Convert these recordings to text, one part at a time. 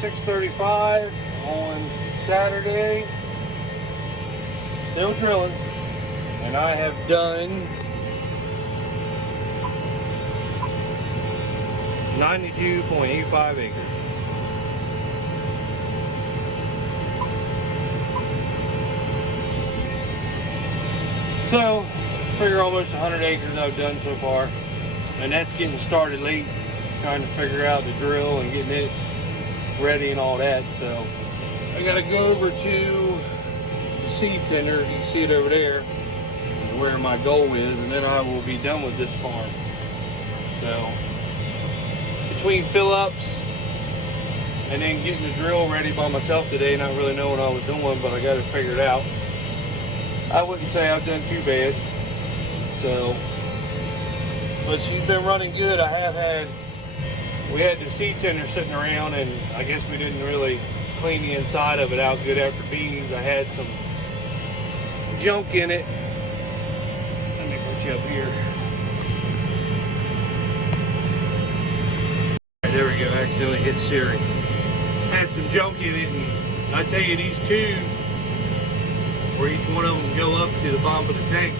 6:35 on Saturday. Still drilling, and I have done 92.85 acres. So, figure almost 100 acres I've done so far, and that's getting started late, trying to figure out the drill and getting it ready and all that. So I gotta go over to the seed tender. You can see it over there, is where my goal is, and then I will be done with this farm. So between fill-ups and then getting the drill ready by myself today, not really knowing what I was doing, but I got it figured out. I wouldn't say I've done too bad. So, but she's been running good. We had the seed tender sitting around, and I guess we didn't really clean the inside of it out good after beans. I had some junk in it. Let me put you up here. There we go, accidentally hit Siri. Had some junk in it, and I tell you, these tubes, where each one of them go up to the bottom of the tank,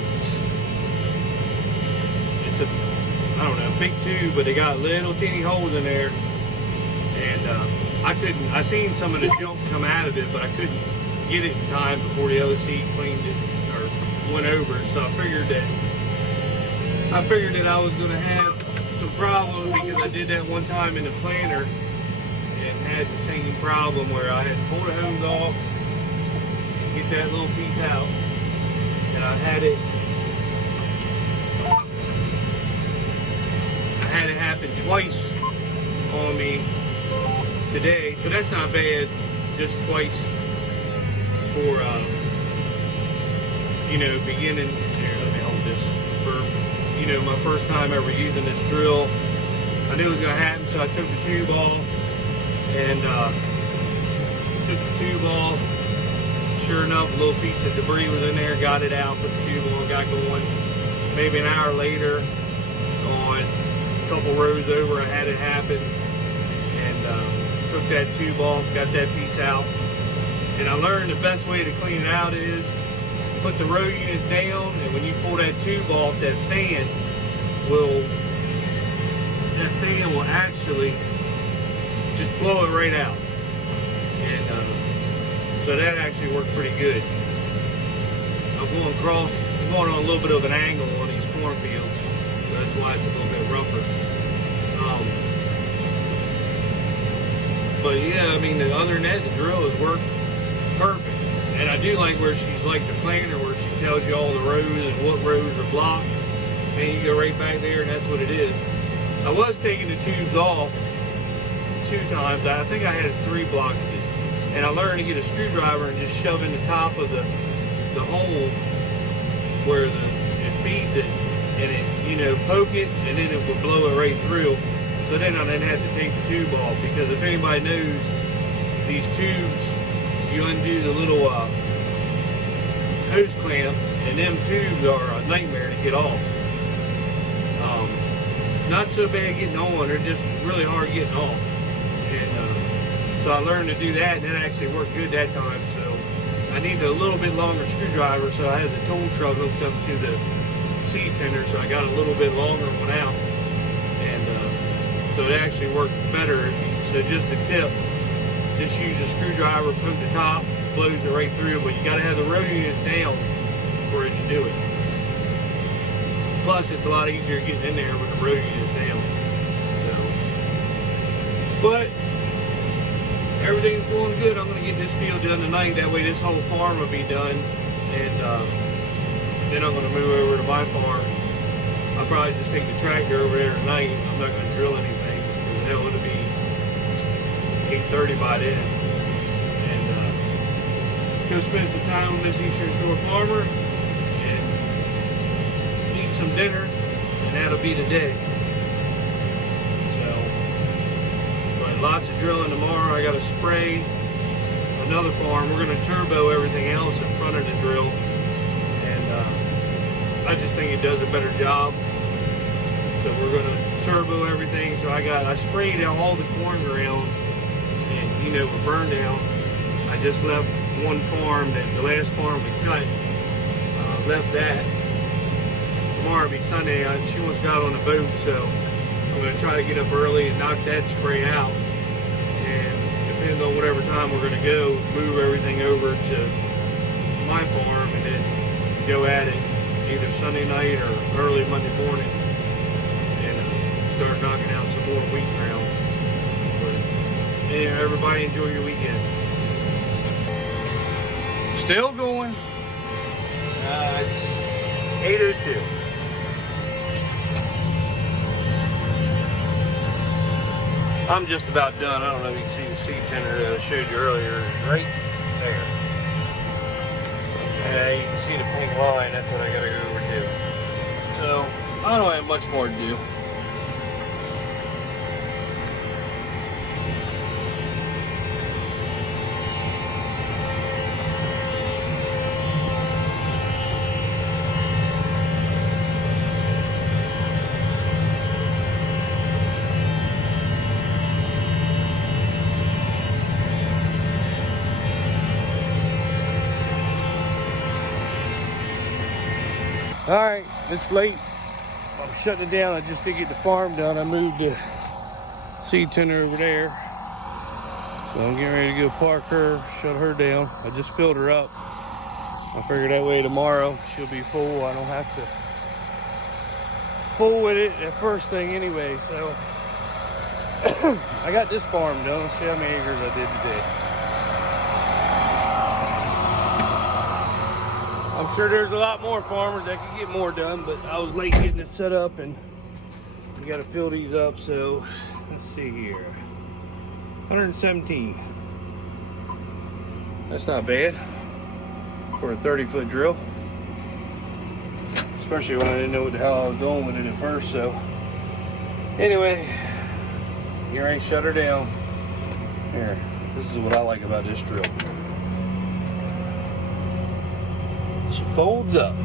it's a, I don't know, big tube, but they got little teeny holes in there, and I seen some of the junk come out of it, but I couldn't get it in time before the other seed cleaned it, or went over it, so I figured that I was gonna have some problems, because I did that one time in the planter and had the same problem where I had to pull the hose off, get that little piece out, and I had it happen twice on me today, so that's not bad. Just twice for beginning. Here, let me hold this. For my first time ever using this drill, I knew it was gonna happen, so I took the tube off and Sure enough, a little piece of debris was in there, got it out, put the tube on, got going. Maybe an hour later, on a couple rows over, I had it happen, and took that tube off, got that piece out. And I learned the best way to clean it out is put the row units down, and when you pull that tube off, that fan will actually just blow it right out. And so that actually worked pretty good. I'm going on a little bit of an angle on these cornfields, so that's why it's a little bit rougher. But yeah, I mean, other than that, the drill has worked perfect. And I do like where she's like the planter, where she tells you all the rows and what rows are blocked. And you go right back there, and that's what it is. I was taking the tubes off 2 times. I think I had 3 blockages. And I learned to get a screwdriver and just shove in the top of the hole where it feeds it, and it, poke it, and then it would blow it right through. So then I didn't have to take the tube off, because if anybody knows, these tubes, you undo the little hose clamp, and them tubes are a nightmare to get off. Not so bad getting on, they're just really hard getting off. And so I learned to do that, and that actually worked good that time. So I needed a little bit longer screwdriver, so I had the tool truck hooked up to the seed tender, so I got a little bit longer one out. And so it actually worked better. So just a tip, just use a screwdriver, poke the top, blows it right through, but you gotta have the row units down for it to do it. Plus, it's a lot easier getting in there with the row units down. So, but everything's going good. I'm gonna get this field done tonight. That way, this whole farm will be done, and then I'm gonna move over to my farm. I'll probably just take the tractor over there tonight. I'm not gonna drill anything, because hell, it'll be 8:30 by then. And go spend some time with this Eastern Shore farmer and eat some dinner, and that'll be the day. So, but lots of drilling tomorrow. I gotta spray another farm. We're gonna turbo everything else in front of the drill, and I just think it does a better job. So we're gonna turbo everything. So I sprayed out all the corn ground and were burned down. I just left one farm, that the last farm we cut, left that. Tomorrow will be Sunday. She almost got on the boat, so I'm going to try to get up early and knock that spray out. And depending on whatever time we're going to go, move everything over to my farm and then go at it either Sunday night or early Monday morning and start knocking out some more wheat ground. But anyway, everybody enjoy your weekend. Still going. It's 8:02. I'm just about done. I don't know if you can see the seed tender that I showed you earlier. Right there. Yeah, you can see the pink line. That's what I gotta go over to. So, I don't have much more to do. All right, it's late. I'm shutting it down. I just did get the farm done. I moved the seed tender over there. So I'm getting ready to go park her, shut her down. I just filled her up. I figured that way tomorrow she'll be full. I don't have to fool with it at first thing anyway. So I got this farm done. Let's see how many acres I did today. I'm sure there's a lot more farmers that could get more done, but I was late getting it set up and you got to fill these up. So let's see here, 117. That's not bad for a 30-foot drill, especially when I didn't know what the hell I was doing with it at first. So anyway, here I shut her down. Here, this is what I like about this drill. She folds up.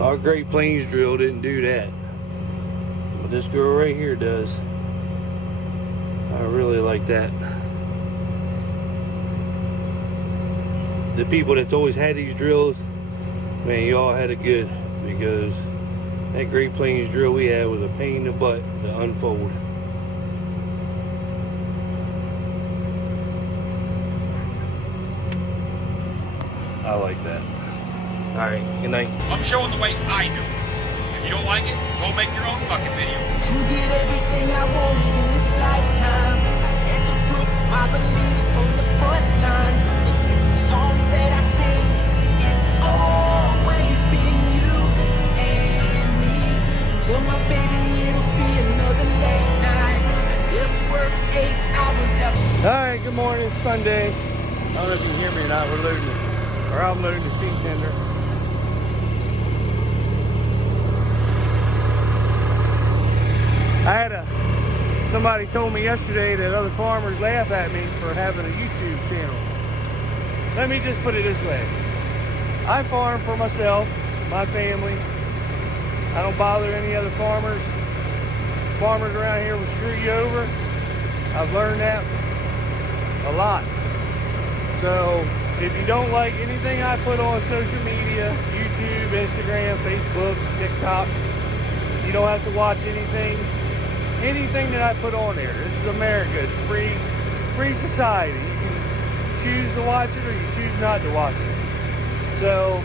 Our Great Plains drill didn't do that, but this girl right here does. I really like that. The people that's always had these drills, man, you all had it good, because that Great Plains drill we had was a pain in the butt to unfold. I like that. All right, good night. I'm showing the way I do it. If you don't like it, go make your own fucking video. To get everything I wanted in this lifetime, I had to put my beliefs on the front line. And every song that I sing, it's always been you and me. Tell my baby it'll be another late night. If work 8 hours out. All right, good morning. It's Sunday. I don't know if you can hear me or not. We're loading it. Or I'm loading the seed tender. I had somebody told me yesterday that other farmers laugh at me for having a YouTube channel. Let me just put it this way. I farm for myself, my family. I don't bother any other farmers. Farmers around here will screw you over. I've learned that a lot. So if you don't like anything I put on social media, YouTube, Instagram, Facebook, TikTok, you don't have to watch anything that I put on there. This is America. It's free society. You can choose to watch it or you choose not to watch it. So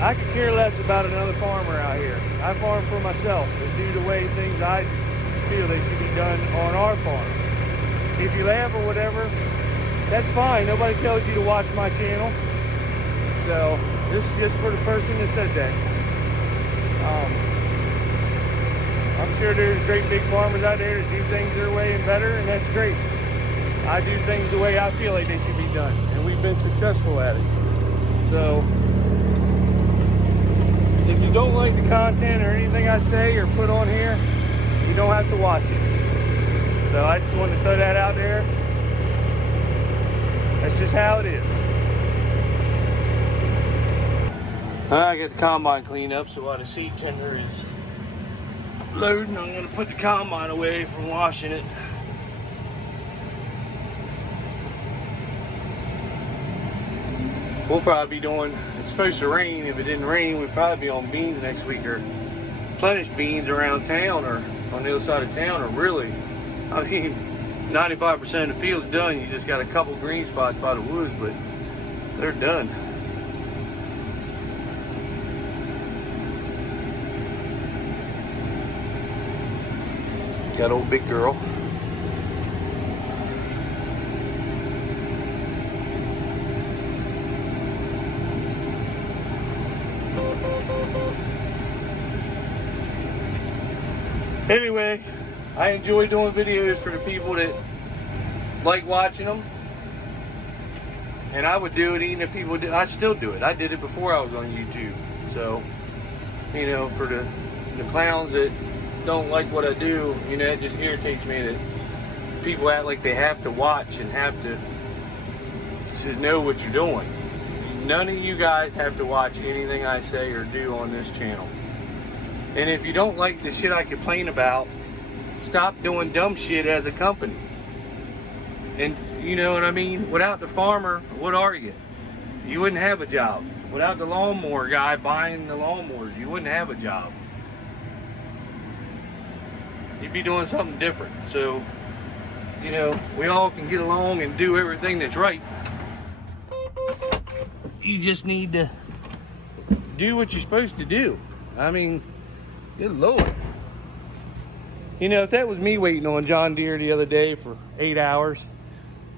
I could care less about another farmer out here. I farm for myself and do the way things I feel they should be done on our farm. If you laugh or whatever, that's fine. Nobody tells you to watch my channel. So this is just for the person that said that. I'm sure there's great big farmers out there that do things their way and better, and that's great. I do things the way I feel like they should be done, and we've been successful at it. So if you don't like the content or anything I say or put on here, you don't have to watch it. So I just wanted to throw that out there. That's just how it is. I got the combine cleaned up, so while the seed tender is loading, I'm going to put the combine away from washing it. we'll probably be doing, it's supposed to rain. If it didn't rain, we'd probably be on beans next week, or replenish beans around town or on the other side of town. Or really, I mean, 95% of the field's done. You just got a couple green spots by the woods, but they're done. Got old big girl. Anyway, I enjoy doing videos for the people that like watching them. And I would do it even if people did. I still do it. I did it before I was on YouTube. So, you know, for the clowns that don't like what I do, you know, it just irritates me that people act like they have to watch and have to know what you're doing. None of you guys have to watch anything I say or do on this channel. And if you don't like the shit I complain about, stop doing dumb shit as a company. And you know what I mean? Without the farmer, what are you? You wouldn't have a job. Without the lawnmower guy buying the lawnmowers, you wouldn't have a job. You'd be doing something different. So, you know, we all can get along and do everything that's right. You just need to do what you're supposed to do. I mean, good Lord. You know, if that was me waiting on John Deere the other day for 8 hours,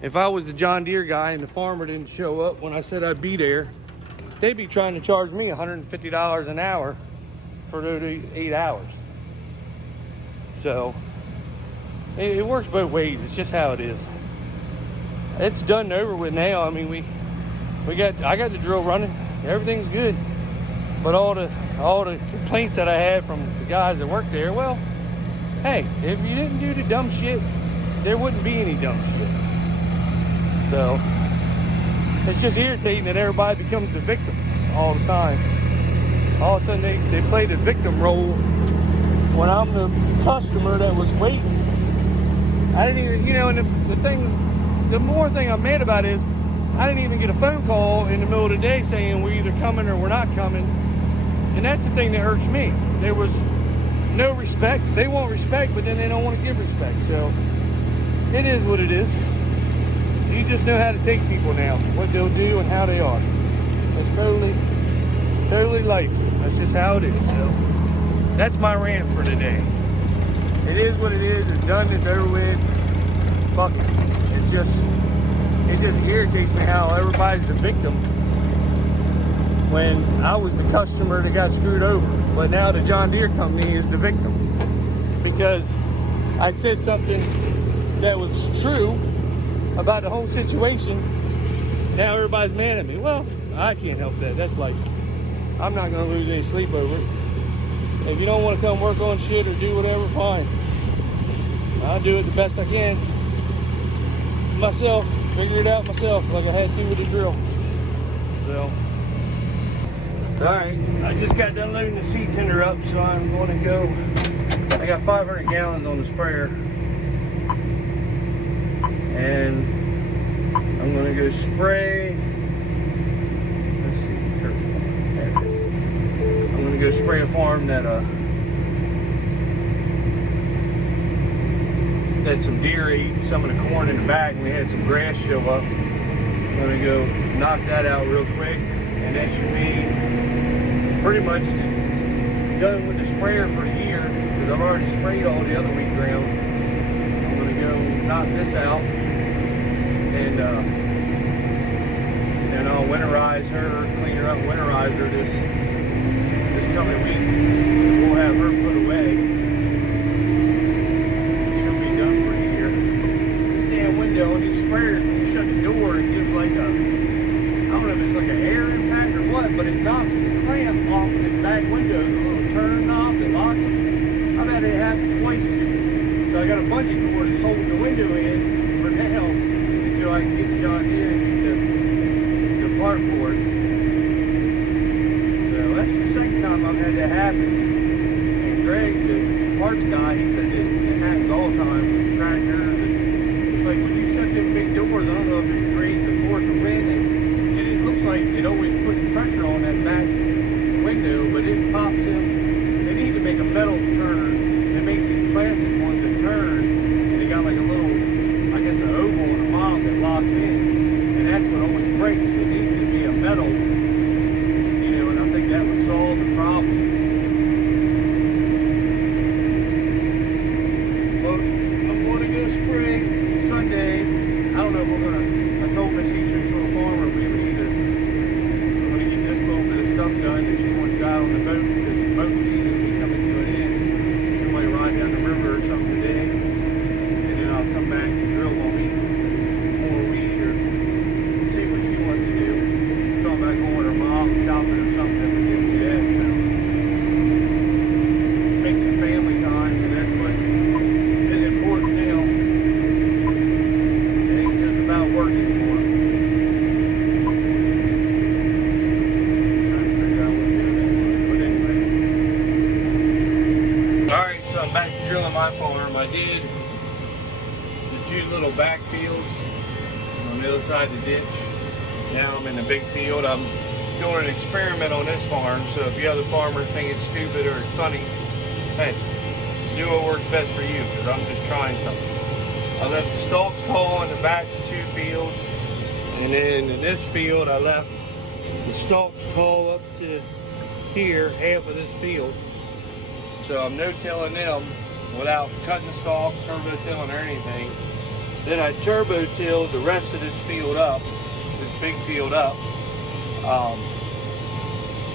if I was the John Deere guy and the farmer didn't show up when I said I'd be there, they'd be trying to charge me $150 an hour for those 8 hours. So, it works both ways. It's just how it is. It's done and over with now. I mean, I got the drill running. Everything's good. But all the complaints that I had from the guys that work there, well, hey, if you didn't do the dumb shit, there wouldn't be any dumb shit. So, it's just irritating that everybody becomes the victim all the time. All of a sudden, they play the victim role when I'm the customer that was waiting. I didn't even, you know, and the more thing I'm mad about is, I didn't even get a phone call in the middle of the day saying we're either coming or we're not coming. And that's the thing that hurts me. There was no respect. They want respect, but then they don't want to give respect. So it is what it is. You just know how to take people now, what they'll do and how they are. It's totally life. That's just how it is. So that's my rant for today. It is what it is. It's done. It's over with. Fuck it. It just irritates me how everybody's the victim when I was the customer that got screwed over. But now the John Deere company is the victim because I said something that was true about the whole situation. Now everybody's mad at me. Well, I can't help that. That's life. I'm not going to lose any sleep over it. If you don't want to come work on shit or do whatever, fine. I'll do it the best I can. Myself. Figure it out myself like I had to with the drill. So, alright, I just got done loading the seed tender up, so I'm going to go. I got 500 gallons on the sprayer. And I'm going to go spray. Let's see. I'm going to go spray a farm that some deer ate some of the corn in the back, and we had some grass show up. I'm gonna go knock that out real quick, and that should be pretty much done with the sprayer for the year, because I've already sprayed all the other wheat ground. I'm gonna go knock this out, and then I'll winterize her, clean her up, winterize her this coming week. We'll have her put away. On these sprayers, when you shut the door, it gives like a, I don't know if it's like an air impact or what, but it knocks the clamp off of this back window, the little turn knob that locks it. I've had it happen twice to me. So I got a bungee cord that's holding the window in for now until I can get the John Deere and get the part for it. So that's the second time I've had that happen. And Greg, the parts guy, he said that it happens all the time with tractors. Like when you shut them big doors, I don't know if it creates a force of wind, and it looks like like it always puts pressure on that back window, but it pops him. They need to make a metal turner. They make these plastic ones that turn, and they got like a little, I guess, an oval and a mount that locks in, and that's what always breaks. It needs to be a metal, you know, and I think that would solve the problem. But I'm going to go spray Sunday. I don't know if we're gonna. I told Miss Eastern Shore Farmer we would either. I'm gonna get this little bit of stuff done if she wants to go out on the boat, because the boat season will be coming to an end. We might ride down the river or something today, and then I'll come back and drill on me more weed or see what she wants to do. She's talking about going with her mom shopping or something if we can do that. So make some family time, and that's what is important now. It ain't just about work anymore. Trying to figure out what to do next, but anyway. Alright, so I'm back to drilling my farm. I did the 2 little backfields on the other side of the ditch. Now I'm in the big field. I'm doing an experiment on this farm, so if you other farmers think it's stupid or it's funny, hey, do what works best for you, because I'm just trying something. I left the stalks tall in the back 2 fields, and then in this field I left the stalks tall up to here, half of this field. So I'm no-tilling them without cutting the stalks, turbo-tilling or anything. Then I turbo-tilled the rest of this field up, this big field up.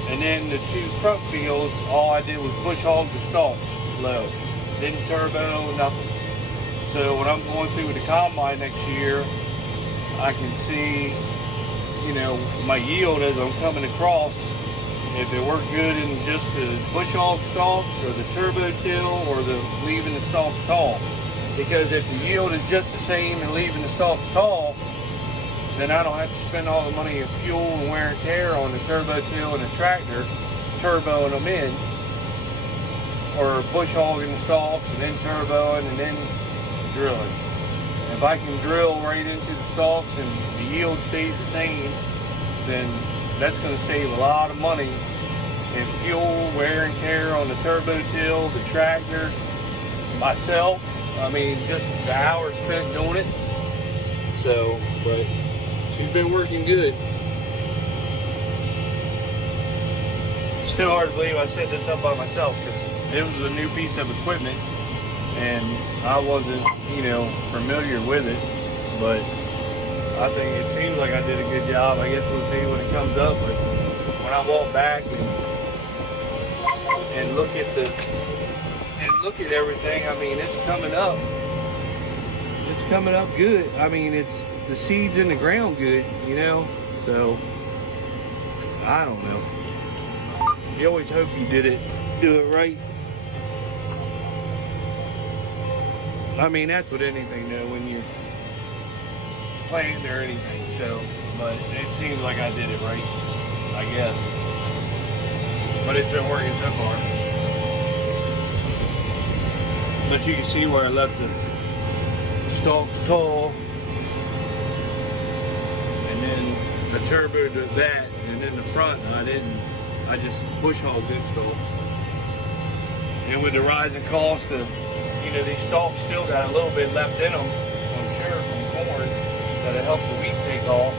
And then the 2 front fields, all I did was bush hog the stalks low. Didn't turbo, nothing. So when I'm going through with the combine next year, I can see, you know, my yield as I'm coming across, if it worked good in just the bush hog stalks or the turbo till or the leaving the stalks tall. Because if the yield is just the same and leaving the stalks tall, then I don't have to spend all the money of fuel and wear and tear on the turbo till and the tractor, turboing them in, or bush hogging the stalks and then turboing and then drilling. If I can drill right into the stalks and the yield stays the same, then that's going to save a lot of money in fuel, wear and tear on the turbo till, the tractor, myself. I mean, just the hours spent doing it. So, but she's been working good. Still hard to believe I set this up by myself, because it was a new piece of equipment and I wasn't, you know, familiar with it. But I think it seems like I did a good job. I guess we'll see when it comes up. But when I walk back and look at everything, I mean, it's coming up. It's coming up good. I mean, it's the seeds in the ground good, you know. So I don't know. You always hope you do it right. I mean, that's with anything though, when you're planting or anything. So, but it seems like I did it right, I guess. But it's been working so far. But you can see where I left the stalks tall, and then the turbo to that, and then the front I just bush hogged in stalks. And with the rising cost of, you know, these stalks still got a little bit left in them, I'm sure, from corn that'll help the wheat take off.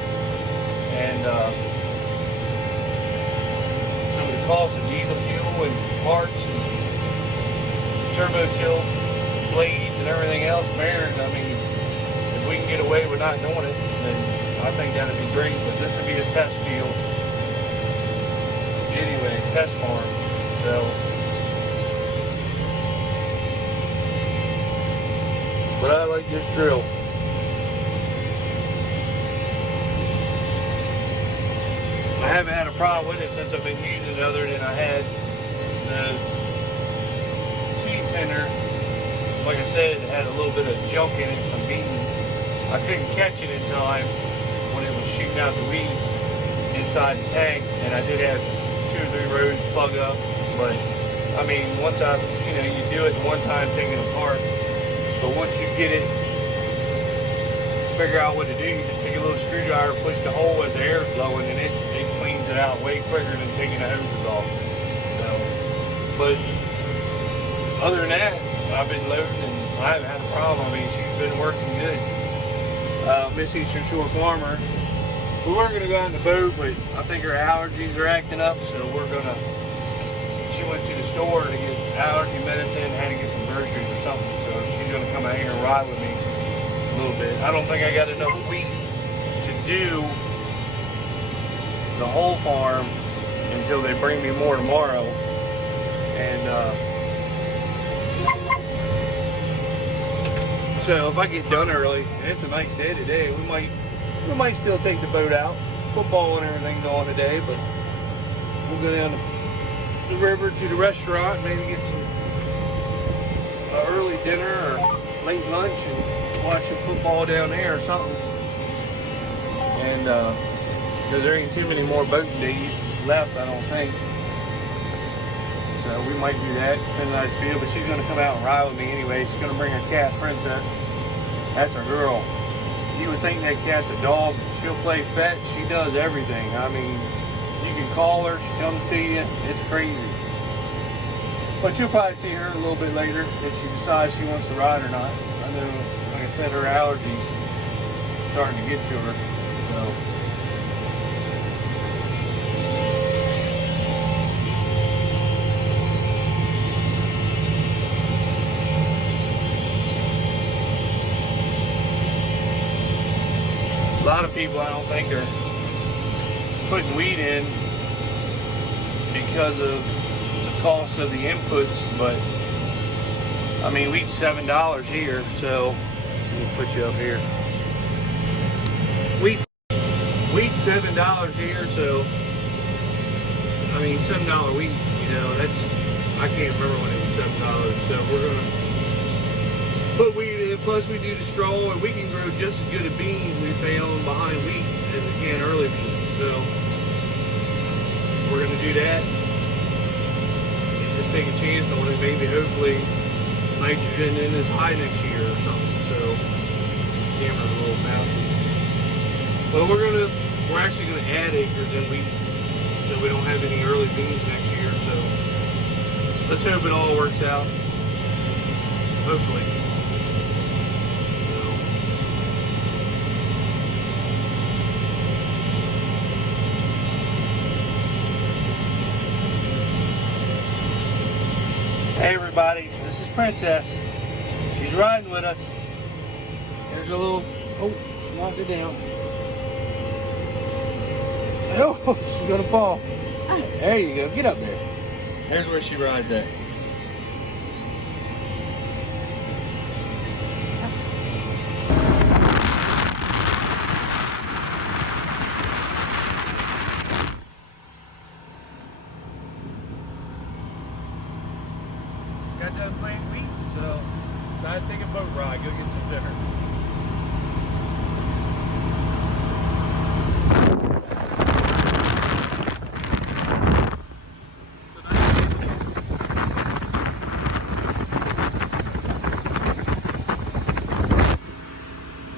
And so the cost of diesel fuel and parts and turbo till blades and everything else, bearings, I mean, if we can get away with not doing it, then I think that'd be great. But this would be a test field. Anyway, test farm. So, but I like this drill. I haven't had a problem with it since I've been using it, other than I had the seed tender. Like I said, it had a little bit of junk in it from beans. I couldn't catch it in time when it was shooting out the weed inside the tank, and I did have 2 or 3 rows plug up. But I mean, once you do it one time, take it apart. But once you get it, figure out what to do, you just take a little screwdriver, push the hole as the air is blowing, and it out way quicker than taking the hoses off. So, but other than that, I've been loading and I haven't had a problem. I mean, she's been working good. Miss Eastern Shore Farmer. We weren't going to go out in the boat, but I think her allergies are acting up, so we're going to. She went to the store to get allergy medicine, had to get some groceries or something, so she's going to come out here and ride with me a little bit. I don't think I got enough wheat to do the whole farm until they bring me more tomorrow. And so if I get done early, and it's a nice day today, we might still take the boat out. Football and everything's on today, but we'll go down the river to the restaurant, maybe get some early dinner or late lunch and watch some football down there or something. And because there ain't too many more boating days left, I don't think. So we might do that, depending on how I feel. But she's going to come out and ride with me anyway. She's going to bring her cat, Princess. That's her girl. You would think that cat's a dog. She'll play fetch. She does everything. I mean, you can call her. She comes to you. It's crazy. But you'll probably see her a little bit later if she decides she wants to ride or not. I know, like I said, her allergies are starting to get to her. So. A lot of people, I don't think, are putting wheat in because of the cost of the inputs, but I mean, wheat's $7 here, so let me put you up here. Wheat's $7 here, so I mean, $7 wheat, you know, that's, I can't remember when it was $7, so we're gonna put wheat in, plus we do the straw, and we can grow just as good as beans we found behind wheat as we can early beans. So we're gonna do that and just take a chance on it. Maybe hopefully nitrogen in is high next year or something. So camera's a little bouncy. But we're actually gonna add acres in wheat so we don't have any early beans next year. So let's hope it all works out. Hopefully. Hey everybody, this is Princess. She's riding with us. There's a little, oh, she knocked it down. Oh, she's gonna fall. There you go, get up there. There's where she rides at. Got done playing wheat, so decided to take a boat ride, go get some dinner.